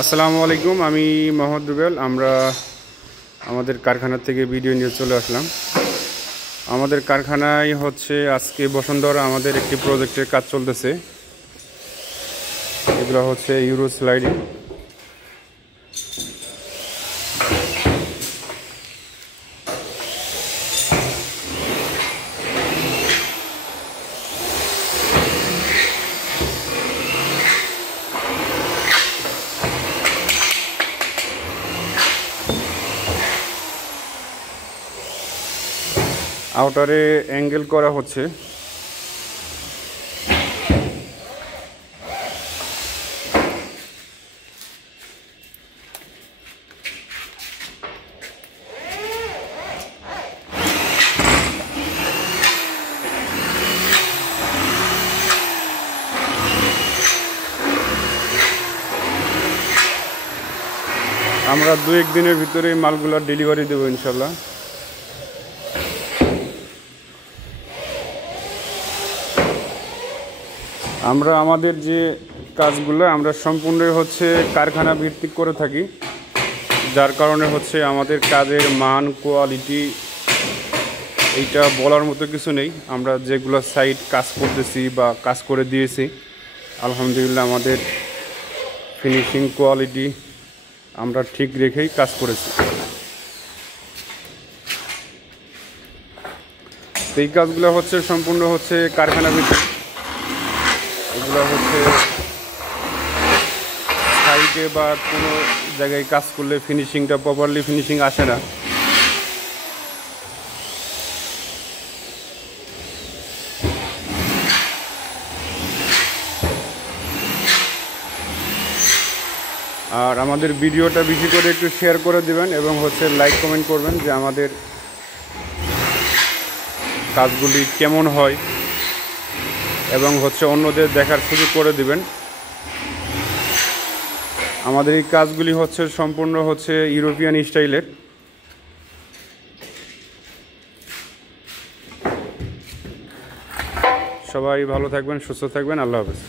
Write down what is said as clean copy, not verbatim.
আসসালামু আলাইকুম। আমি মোহাম্মদ রুবেল। আমরা আমাদের কারখানা থেকে ভিডিও নিয়ে চলে আসলাম। আমাদের কারখানায় আজকে বসুন্ধরা আমাদের একটি প্রজেক্টের কাজ চলতেছে। এগুলো হচ্ছে ইউরো স্লাইডিং। আউটারে অ্যাঙ্গেল করা হচ্ছে। আমরা 2-1 দিনের ভিতরে মালগুলো ডেলিভারি দেবো ইনশাল্লাহ। আমরা আমাদের যে কাজগুলো আমরা সম্পূর্ণ কারখানা ভিত্তিক করে থাকি, যার কারণে আমাদের কাজের মান কোয়ালিটি এইটা বলার মতো কিছু নেই। আমরা যেগুলো সাইট কাজ করতেছি বা কাজ করে দিয়েছি, আলহামদুলিল্লাহ আমাদের ফিনিশিং কোয়ালিটি আমরা ঠিক রেখেই কাজ করেছি। এই কাজগুলো সম্পূর্ণ কারখানা ভিত্তিক। এগুলো সাইটে বা কোনো জায়গায় কাজ করলে ফিনিশিংটা প্রপারলি ফিনিশিং আসে না। আর আমাদের ভিডিওটা বেশি করে একটু শেয়ার করে দিবেন এবং লাইক কমেন্ট করবেন যে আমাদের কাজগুলি কেমন হয়, এবং অন্যদের দেখার সুযোগ করে দিবেন। আমাদের এই কাজগুলি সম্পূর্ণ ইউরোপিয়ান স্টাইলের। সবাই ভালো থাকবেন, সুস্থ থাকবেন। আল্লাহ হাফেজ।